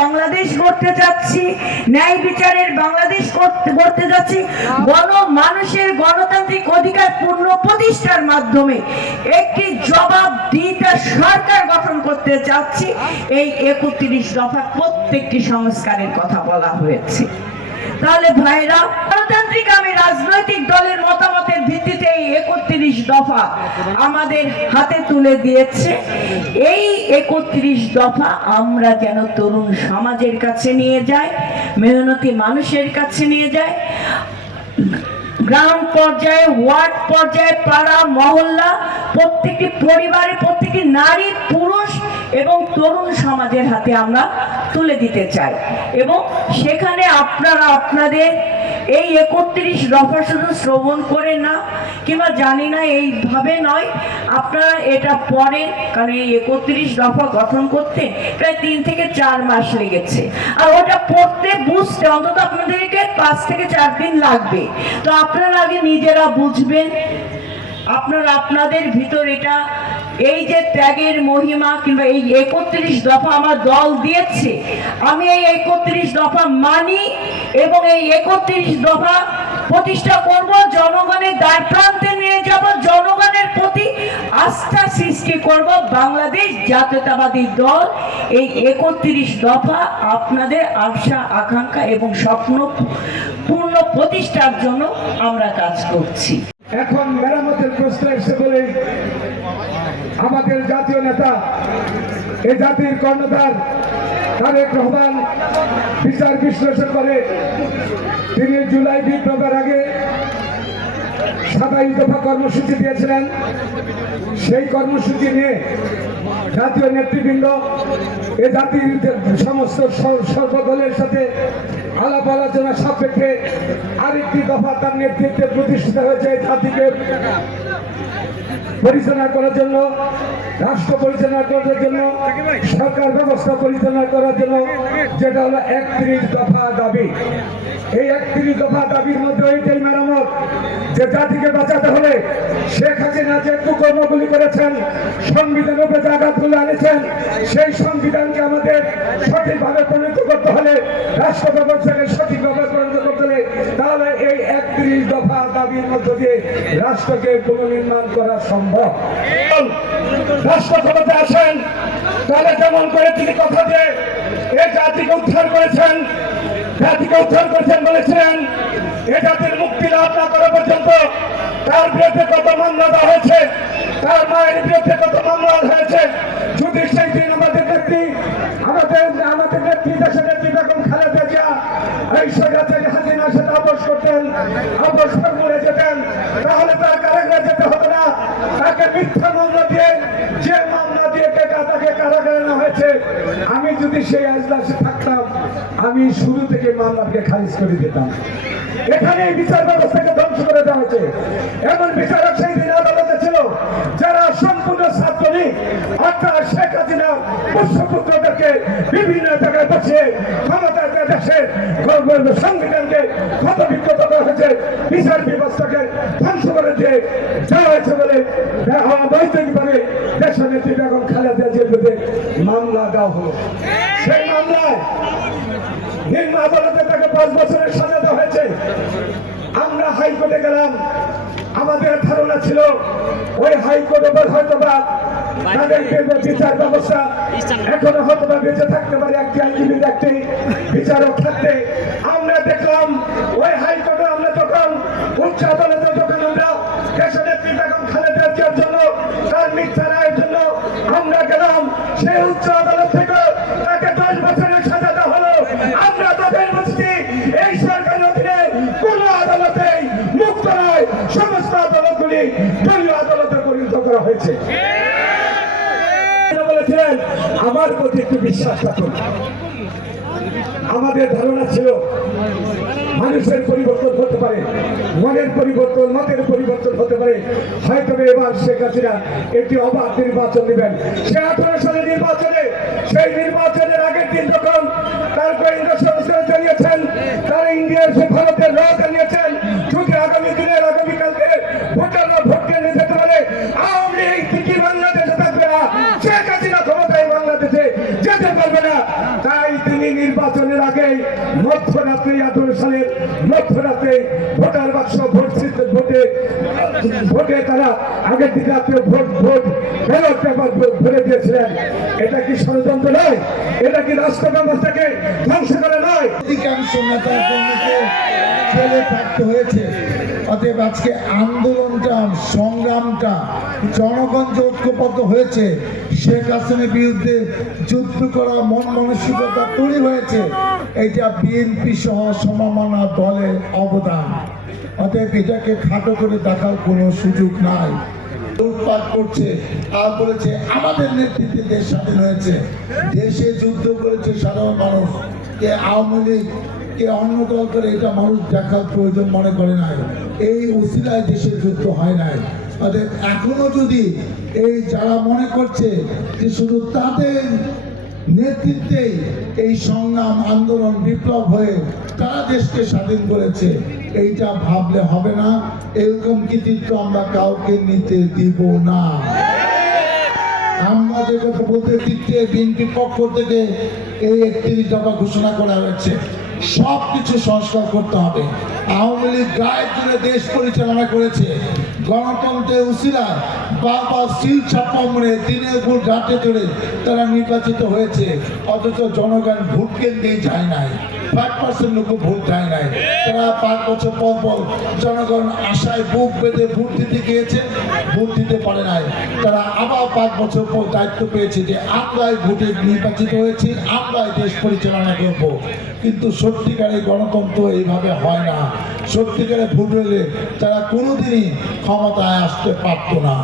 বাংলাদেশ গড়তে যাচ্ছি, ন্যায় বিচারের বাংলাদেশ গড়তে যাচ্ছি, মানুষের গণতান্ত্রিক অধিকার পূর্ণ প্রতিষ্ঠার মাধ্যমে একটি জবাবদিহিতা সরকার গঠন করতে যাচ্ছি। এই 31 দফা প্রত্যেকটি সংস্কারের কথা বলা হয়েছে। তাহলে ভাইরা, গণতান্ত্রিক আমি রাজনৈতিক দলের মতামতের ভিত্তিতে এই 31 দফা আমাদের হাতে তুলে দিয়েছে। এই 31 দফা আমরা যেন তরুণ সমাজের কাছে নিয়ে যাই, মেহনতি মানুষের কাছে নিয়ে যাই, গ্রাম পর্যায়ে, ওয়ার্ড পর্যায়ে, পাড়া মহল্লা, প্রত্যেকটি পরিবারে, প্রত্যেকটি নারী পুরুষ এবং তরুণ সমাজের হাতে আমরা তুলে দিতে চাই। এবং সেখানে আপনারা আপনাদের এই 31 দফা শুধু শ্রবণ করে না কিংবা জানি না এইভাবে নয়, আপনারা এটা পড়েন, কারণ এই 31 দফা গঠন করতে প্রায় 3 থেকে 4 মাস লেগেছে। আর ওটা পড়তে বুঝতে অন্তত আপনাদেরকে 5 থেকে 4 দিন লাগবে। তো আপনারা আগে নিজেরা বুঝবেন, আপনারা আপনাদের ভিতর এটা, এই যে ত্যাগের মহিমা কিংবা এই 31 দফা আমার দল দিয়েছে, আমি এই 31 দফা মানি এবং এই 31 দফা প্রতিষ্ঠা করব, জনগণের দ্বার প্রান্তে নিয়ে যাব, জনগণের প্রতি আস্থা সৃষ্টি করব। বাংলাদেশ জাতীয়তাবাদী দল এই 31 দফা আপনাদের আশা আকাঙ্ক্ষা এবং স্বপ্ন পূর্ণ প্রতিষ্ঠার জন্য আমরা কাজ করছি। এখন মেরামতের প্রশ্ন এসে বলে আমাদের জাতীয় নেতা, এ জাতির কর্ণধার তারেক রহমান বিচার বিশ্লেষণ করে তিনি জুলাই বিপ্লবের আগে 27 দফা কর্মসূচি দিয়েছিলেন। সেই কর্মসূচি নিয়ে জাতীয় নেতৃবৃন্দ এ জাতির সমস্ত সর্বদলের সাথে আলাপ আলোচনা সাপেক্ষে আরেকটি দফা তার নেতৃত্বে প্রতিষ্ঠিত হয়েছে। জাতিকে পরিচালনা করার জন্য, রাষ্ট্র পরিচালনা করার জন্য, সরকার ব্যবস্থা পরিচালনা করার জন্য, যেটা হলো 31 দফা দাবি। এই 31 দফা দাবির মধ্যে এইটাই মেরামত যে জাতিকে বাঁচাতে হলে শেখ হাসিনা যে কুকর্মগুলি করেছেন, সংবিধানের উপরে আঘাতগুলো আনেছেন, সেই সংবিধানকে আমাদের সঠিকভাবে পরিণত করতে হলে, রাষ্ট্র ব্যবস্থাকে সঠিকভাবে পরিণত করতে হলে, তাহলে এই 31 দফা দাবির মধ্য দিয়ে রাষ্ট্রকে পুনর্নির্মাণ করা সম্ভব। রাষ্ট্র ক্ষমতা আসেন, তাহলে যেমন করে তিনি কথা দিয়ে এই জাতিকে উদ্ধার করেছেন, বলেছিলেন এ জাতির মুক্তি লাভ না করা পর্যন্ত তার বিরুদ্ধে কত মামলা দেওয়া হয়েছে, তার মায়ের বিরুদ্ধে কত মামলা হয়েছে। যদি সেই দিন আমাদের নেত্রী দেশের নেত্রী বেগম খালেদা জিয়া এই স্বৈরাচারী হাসিনা সেটা আপোষ করতেন, আপোষ করে যেতেন, তাহলে তার কারাগারে যেতে হতো না। তাকে মিথ্যা মামলা দিয়ে, যে মামলা দিয়ে তাকে কারাগারে নেওয়া হয়েছে, আমি যদি সেই আজলাসে থাকতাম, আমি শুরু থেকে মামলাকে খারিজ করে দিতাম। এখানে এই বিচার ব্যবস্থাকে ধ্বংস করে দেওয়া হয়েছে। এমন বিচারক সেই দিন আদালতে ছিল যারা সম্পূর্ণ ছাত্রলীগ অর্থাৎ শেখ হাসিনা পুষ্যপুত্রদেরকে বিভিন্ন জায়গায় বসে ক্ষমতার দেশের সংবিধানকে ক্ষত বিক্ষত করা হয়েছে, বিচার ব্যবস্থাকে ধ্বংস করে দিয়ে যাওয়া হয়েছে বলে অবৈধভাবে দেশের নেত্রী বেগম খালেদা জিয়ার বিরুদ্ধে মামলা দেওয়া হলো। সেই মামলায় নিম্ন আদালতে তাকে 5 বছরের সাজা দেওয়া হয়েছে। আমরা হাইকোর্টে গেলাম, আমাদের ধারণা ছিল ওই হাইকোর্ট হয়তোবা তাদের বিচার ব্যবস্থা এখনো হয়তোবা বেঁচে থাকতে পারে, একটি আইনজীবীর একটি বিচারক থাকতে। আমরা দেখলাম ওই হাইকোর্টে আমরা যখন উচ্চ আদালতে যখন আমরা দেশের নেত্রী বেগম খালেদা জিয়ার জন্য, তার মিথ্যা রায়ের জন্য আমরা গেলাম, সেই উচ্চ আদালত থেকে তাকে 10 বছরের সাজা দেওয়া হলো। আমরা তাদের বলছি এই সরকারের অধীনে কোন আদালতেই মুক্ত নয়, সমস্ত আদালতগুলি দলীয় আদালতে পরিণত করা হয়েছে। বলেছিলেন আমার প্রতি একটু বিশ্বাস রাখুন। আমাদের ধারণা ছিল মানুষের পরিবর্তন হতে পারে, মনের পরিবর্তন, মতের পরিবর্তন হতে পারে। হয়তো এবার শেখ হাসিনা একটি অবাধ নির্বাচন দিবেন। সে 18 সালের নির্বাচনে, সেই নির্বাচনের আগের দিন যখন তার গোয়েন্দা সংস্থা জানিয়েছেন, তারা ইন্ডিয়ার ভারতের র জানিয়েছেন, যদি আগামী দিনের আগামীকালকে ভোটাররা ভোট কেন্দ্রে যেতে পারে, আওয়ামী লীগ কি বাংলাদেশে থাকবে না, শেখ হাসিনা ক্ষমতায় বাংলাদেশে যেতে পারবে না। তাই তিনি নির্বাচনের আগে মধ্যরাত্রে 18 সালের মধ্যরাতে ভোটার বাক্স ভোটে তারা আগের দিকে রাত্রে ভোট ব্যালট পেপার ভরে দিয়েছিলেন। এটা কি ষড়যন্ত্র নয়? এটা কি রাষ্ট্র ব্যবস্থাকে ধ্বংস করে নয়? অধিকাংশ নেতা কর্মীকে জেলে থাকতে হয়েছে। অতএব আজকে আন্দোলনটা, সংগ্রামটা জনগণ যে ঐক্যবদ্ধ হয়েছে, শেখ হাসিনার বিরুদ্ধে যুদ্ধ করা মন মানসিকতা তৈরি হয়েছে, এটা বিএনপি সহ সমমনা দলের অবদান। অতএব এটাকে খাটো করে দেখার কোনো সুযোগ নাই। লুটপাট করছে আর বলেছে আমাদের নেতৃত্বে দেশ স্বাধীন হয়েছে। দেশে যুদ্ধ করেছে সাধারণ মানুষ, কে আওয়ামী লীগ, কে অন্য দল করে, এটা মানুষ দেখার প্রয়োজন মনে করে নাই। এই উসিলায় দেশের যুদ্ধ হয় নাই। অতএব এখনো যদি এই যারা মনে করছে যে শুধু তাদের নেতৃত্বেই এই সংগ্রাম, আন্দোলন, বিপ্লব হয়ে তারা দেশকে স্বাধীন করেছে, এইটা ভাবলে হবে না। এরকম কৃতিত্ব আমরা কাউকে নিতে দিব না। আমরা যে কথা বলতে দিচ্ছে, বিএনপির পক্ষ থেকে এই 31 দফা ঘোষণা করা হয়েছে, সব কিছু সংস্কার করতে হবে। আওয়ামী লীগ গায়ের জুড়ে দেশ পরিচালনা করেছে, গণতন্ত্রের উসিলায় বারবার সিল ছাপ্পা মনে দিনের ভোট ঘাটে চড়ে তারা নির্বাচিত হয়েছে, অথচ জনগণ ভোট কেন্দ্রেই যায় নাই। 5% লোক ভোট যায় নাই। তারা 5 বছর পর পর জনগণ আশায় বুক বেঁধে ভোট দিতে গিয়েছে, ভোট দিতে পারে নাই। তারা আবার 5 বছর পর দায়িত্ব পেয়েছে যে আমরাই ভোটে নির্বাচিত হয়েছি, আমরাই দেশ পরিচালনা করব। কিন্তু সত্যিকারের গণতন্ত্র এইভাবে হয় না। সত্যিকারের ভোট হলে তারা কোনোদিনই ক্ষমতায় আসতে পারতো না।